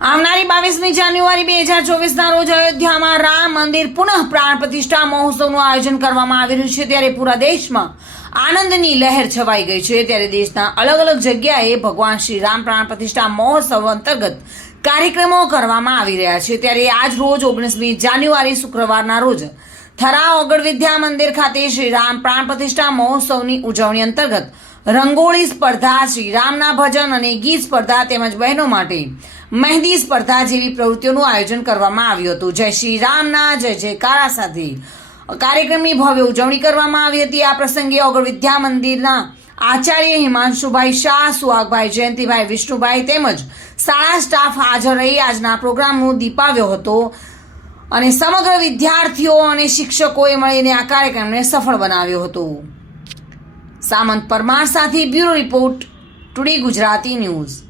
આવનારી બાવીસમી જાન્યુઆરી બે હજાર ચોવીસના રોજ અયોધ્યામાં રામ મંદિર પુનઃ પ્રાણ પ્રતિષ્ઠા મહોત્સવનું આયોજન કરવામાં આવી રહ્યું છે. ત્યારે પૂરા દેશમાં આનંદની લહેર છવાઈ ગઈ છે. ત્યારે દેશના અલગ અલગ જગ્યાએ ભગવાન શ્રી રામ પ્રાણ પ્રતિષ્ઠા મહોત્સવ અંતર્ગત કાર્યક્રમો કરવામાં આવી રહ્યા છે. ત્યારે આજ રોજ ઓગણીસમી જાન્યુઆરી શુક્રવારના રોજ થરા ઓગળ વિદ્યા મંદિર ખાતે શ્રી રામ પ્રાણ પ્રતિષ્ઠા મહોત્સવની ઉજવણી અંતર્ગત રંગોળી સ્પર્ધા, શ્રી રામના ભજન અને ગીત સ્પર્ધા તેમજ બહેનો માટે મહેંદી સ્પર્ધા જેવી પ્રવૃત્તિઓનું આયોજન કરવામાં આવ્યું હતું. જય શ્રી રામના, જય જયકારા સાથે કાર્યક્રમની ભવ્ય ઉજવણી કરવામાં આવી હતી. આ પ્રસંગે ઓગળ વિદ્યા મંદિરના આચાર્ય હિમાંશુભાઈ શાહ, સુહાગભાઈ જયંતિભાઈ, વિષ્ણુભાઈ તેમજ શાળા સ્ટાફ હાજર રહી આજના પ્રોગ્રામનું દીપાવ્યો હતો. અને સમગ્ર વિદ્યાર્થીઓ અને શિક્ષકોએ મળીને આ કાર્યક્રમને સફળ બનાવ્યો હતો. સામંત પરમાર સાથે bureau report, today Gujarati news.